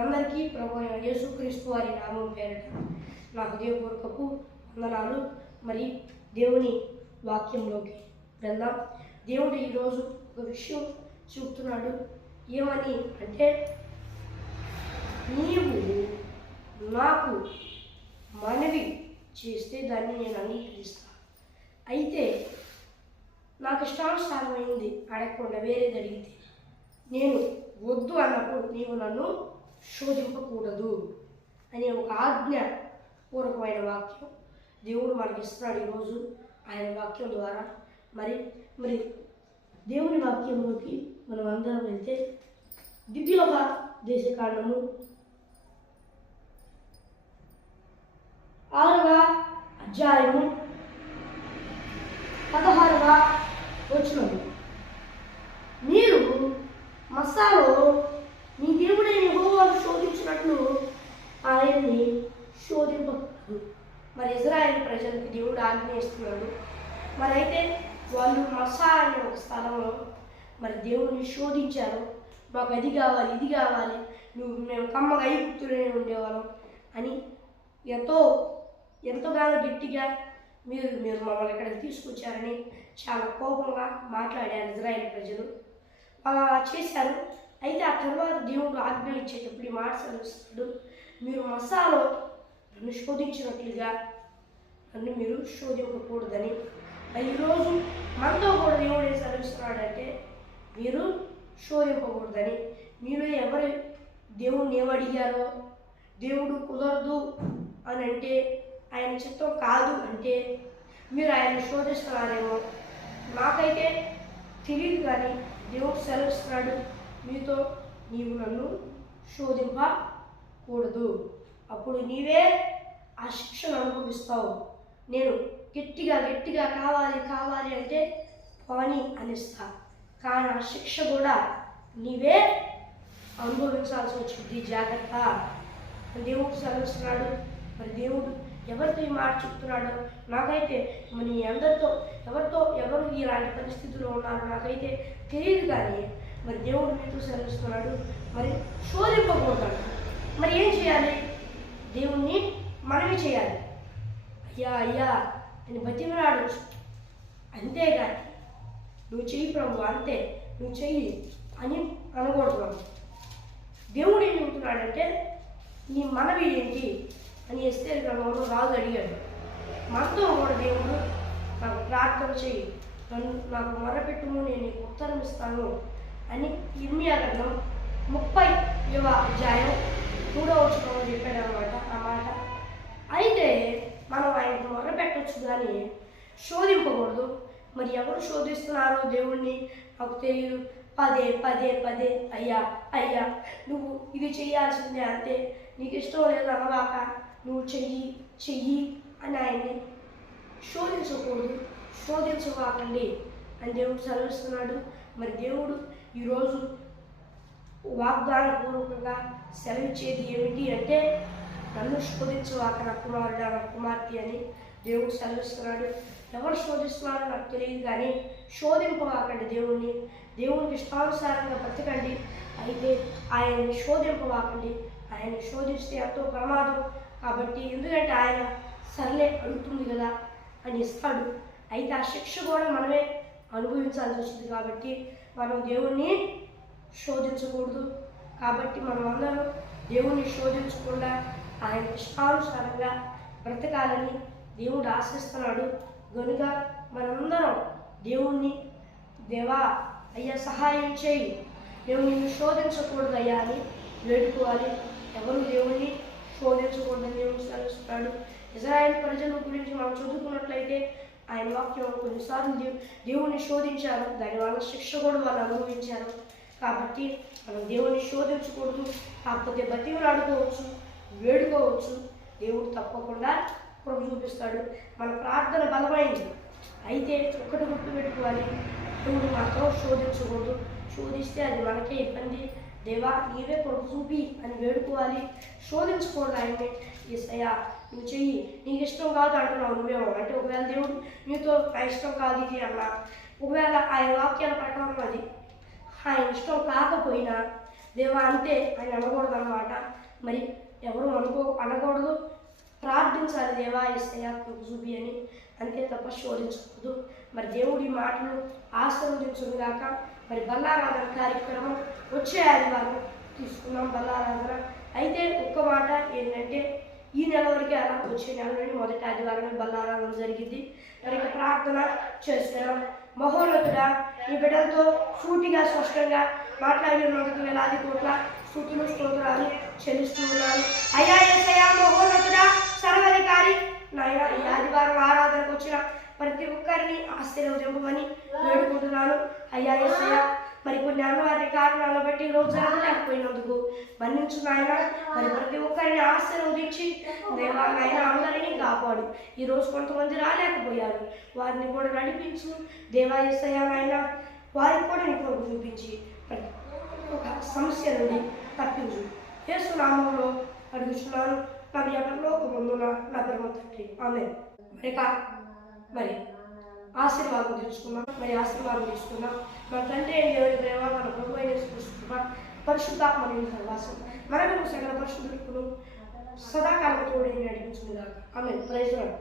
అందరికీ ప్రభు అయిన యేసుక్రీస్తు వారి నామం పేరట నా హృదయపూర్వకపు వందనాలు. మరి దేవుని వాక్యంలోకి వెళ్దాం. దేవుడు ఈరోజు ఒక విషయం చెబుతున్నాడు. ఏమని అంటే, నీవు నాకు మనవి చేస్తే దాన్ని నేను అంగీకరిస్తాను. అయితే నాకు ఇష్టానుసారమైంది అడగకుండా వేరేది అడిగితే నేను వద్దు అన్నప్పుడు నీవు నన్ను శోధింపకూడదు అనే ఒక ఆజ్ఞాపూర్వకమైన వాక్యం దేవుడు మనకి ఇస్తున్నాడు ఈరోజు ఆయన వాక్యం ద్వారా. మరి మరి దేవుని వాక్యంలోకి మనం అందరం వెళ్తే ద్వితీయోపదేశకాండము 6వ అధ్యాయము 16వ వచనము, మీరు మస్సాలో మీ దేవుడైన యెహోవాను శోధించినట్లు ఆయన్ని శోధింపకూడదు. మరి ఇజ్రాయేల్ ప్రజలకు దేవుడు ఆజ్ఞ ఇస్తున్నాడు. మరి అయితే వాళ్ళు మస్సా అనే ఒక స్థలంలో మరి దేవుడిని శోధించారు. మాకు అది కావాలి, ఇది కావాలి, మేము కమ్మగా ఐగుప్తులోనే ఉండేవాళ్ళం అని ఎంతగానో గట్టిగా మీరు మమ్మల్ని ఇక్కడికి తీసుకొచ్చారని చాలా కోపంగా మాట్లాడారు ఇజ్రాయేల్ ప్రజలు. అలా చేశారు. అయితే ఆ తర్వాత దేవుడు ఆజ్ఞలు ఇచ్చేటప్పుడు ఈ మాట సెలవిస్తాడు, మీరు మస్సాలో నన్ను శోధించినట్లుగా నన్ను మీరు శోధింపకూడదని. ఈరోజు మనతో కూడా దేవుడు ఏం సెలవిస్తున్నాడంటే, మీరు శోధింపకూడదని. మీరు ఎవరు దేవుడిని ఏమడిగారో, దేవుడు కుదరదు అని అంటే, ఆయన చిత్తం కాదు అంటే మీరు ఆయన్ని శోధిస్తున్నారేమో, నాకైతే తెలియదు. కానీ దేవుడు సెలవిస్తున్నాడు, మీతో నీవు నన్ను శోధింపకూడదు, అప్పుడు నీవే ఆ శిక్షను అనుభవిస్తావు. నేను గట్టిగా కావాలి అంటే పోనీ అనిస్తా, కానీ ఆ శిక్ష కూడా నీవే అనుభవించాల్సి వచ్చింది, జాగ్రత్త దేవుడు సెలవిస్తున్నాడు. మరి దేవుడు ఎవరితో ఈ మాట చెప్తున్నాడో నాకైతే మరి ఎవరు ఇలాంటి పరిస్థితుల్లో ఉన్నారో నాకైతే తెలియదు. కానీ మరి దేవుడు మీతో సెలవిస్తున్నాడు, మరి శోధింపబోతాడు. మరి ఏం చేయాలి? దేవుణ్ణి మనమే చేయాలి. అయ్యా అని బతిమలాడచ్చు, అంతేగాని నువ్వు చెయ్యి ప్రభు, అంతే నువ్వు చెయ్యి అని అనకూడదు ప్రభు. దేవుడు ఏం చెబుతున్నాడంటే, నీ మనవి ఏంటి అని ఎస్తేరు గ్రంథంలో రాజు అడిగాడు. మనతో కూడా దేవుడు నాకు ప్రార్థన చెయ్యి, నాకు మొరపెట్టుము, నేను నీకు ఉత్తరం ఇస్తాను అని ఇర్మియా గ్రంథం 30వ అధ్యాయం 3వ వచనంలో చెప్పాడు అనమాట ఆ మాట. అయితే మనం ఆయనకు మొరపెట్టవచ్చు కానీ శోధింపకూడదు. మరి ఎవరు శోధిస్తున్నారో దేవుణ్ణి నాకు తెలియదు. పదే అయ్యా నువ్వు ఇది చేయాల్సిందే, అంతే, నీకు ఇష్టం లేదు అనగాక నువ్వు చెయ్యి అని ఆయన్ని శోధించవాకండి అని దేవుడు సెలవిస్తున్నాడు. మరి దేవుడు ఈరోజు వాగ్దానపూర్వకంగా సెలవిచ్చేది ఏమిటి అంటే, నన్ను శోధించవాక నా కుమారుడా, నా కుమార్తె అని దేవుడు సెలవిస్తున్నాడు. ఎవరు శోధిస్తున్నారో నాకు తెలియదు కానీ శోధింపవాకండి దేవునికి ఇష్టానుసారంగా బ్రతకండి. అయితే ఆయన్ని శోధింపవాకండి. ఆయన్ని శోధిస్తే ఎంతో ప్రమాదం. కాబట్టి ఎందుకంటే ఆయన సర్లే అడుగుతుంది కదా అని ఇస్తాడు. అయితే ఆ శిక్ష కూడా మనమే అనుభవించాల్సి వస్తుంది. కాబట్టి మనం దేవుణ్ణి శోధించకూడదు. కాబట్టి మనం అందరం దేవుణ్ణి శోధించకుండా ఆయన ఇష్టానుసారంగా బ్రతకాలని దేవుడు ఆశిస్తున్నాడు. కనుక మనందరం దేవుణ్ణి, దేవా అయ్యా సహాయం చేయి, దేవుని శోధించకూడదు అయ్యా అని వేడుకోవాలి. ఎవరు దేవుణ్ణి శోధించకూడదని దేవుడు సెలవిస్తున్నాడు. ఇజ్రాయేల్ ప్రజల గురించి మనం చదువుకున్నట్లయితే ఆయన వాక్యం కొన్నిసార్లు దేవుణ్ణి శోధించారు, దానివల్ల శిక్ష కూడా వాళ్ళు అనుభవించారు. కాబట్టి మనం దేవుణ్ణి శోధించకూడదు. కాకపోతే బతిమలాడుకోవచ్చు, వేడుకోవచ్చు. దేవుడు తప్పకుండా కృప చూపిస్తాడు. మన ప్రార్థన బలమైంది. అయితే ఒకటి గుర్తుపెట్టుకోవాలి, దేవుడు మాత్రం శోధించకూడదు. శోధిస్తే అది మనకే ఇబ్బంది. దేవా నీవే కృప చూపి అని వేడుకోవాలి. శోధించకూడదు ఆయన్ని. యేసయ్యా నువ్వు చెయ్యి, నీకు ఇష్టం కాదు అంటున్నావు నువ్వేమో అంటే, ఒకవేళ దేవుడు నీతో నా ఇష్టం కాదు ఇది అన్నా, ఒకవేళ ఆయన వాక్యాల ప్రకారం అది ఆయన ఇష్టం కాకపోయినా దేవా అంతే అని అనకూడదు అనమాట. మరి ఎవరు అనకూడదు, ప్రార్థించాలి దేవా యేసయ్యా కృప చూపి అని, అంతే తప్ప శోధించకూడదు. మరి దేవుడి మాటలు ఆశీర్వదించును గాక. మరి బల్లారాధన కార్యక్రమం వచ్చే ఆదివారం తీసుకున్నాం బల్లారాధన. అయితే ఒక్క మాట ఏంటంటే ఈ నెల వరకే అలా వచ్చే నెల నుండి మొదటి ఆదివారమే బల్లారాధన జరిగింది. మరి ప్రార్థన చేస్తున్నాం. మహోన్నతుడా ఈ బిడ్డలతో సూటిగా స్పష్టంగా మాట్లాడినందుకు వేలాది కోట్ల స్తుతులు స్తోత్రాలు చెల్లిస్తూ ఉన్నాను. అయ్యా యేసయ్యా మహోన్నతుడా సర్వాధికారి నాయన, ఈ ఆదివారం ఆరాధనకు వచ్చిన ప్రతి ఒక్కరిని ఆశీర్వదింపమని వేడుకుంటున్నాను. అయ్యా యేసయ్యా మరి కొన్ని అనివార్య కారణాలను బట్టి ఈ రోజు జరగలేకపోయినందుకు మన్నించు నాయన. మరి ప్రతి ఒక్కరిని ఆశీర్వదించి దేవా నాయన అందరినీ కాపాడు. ఈరోజు కొంతమంది రాలేకపోయారు, వారిని కూడా నడిపించు దేవా యేసయ్యా నాయన. వారికి కూడా నీ కృప చూపించి మరి ఒక సమస్య నుండి తప్పించు. యేసు నామములో అడుగుచున్నాను నా పరలోకమందున నా పరమ తండ్రి, ఆమేన్. మరి ఆశీర్వాదం తీసుకున్నాం. మన తండ్రి దేవుని ప్రేమ, మన ప్రభు అయిన కృప, పరిశుద్ధాత్మ సహవాసం మనకు సకల పరిశుద్ధులను సదాకాలం తోడని నడిపించుగాక. ఆమేన్. Praise lord.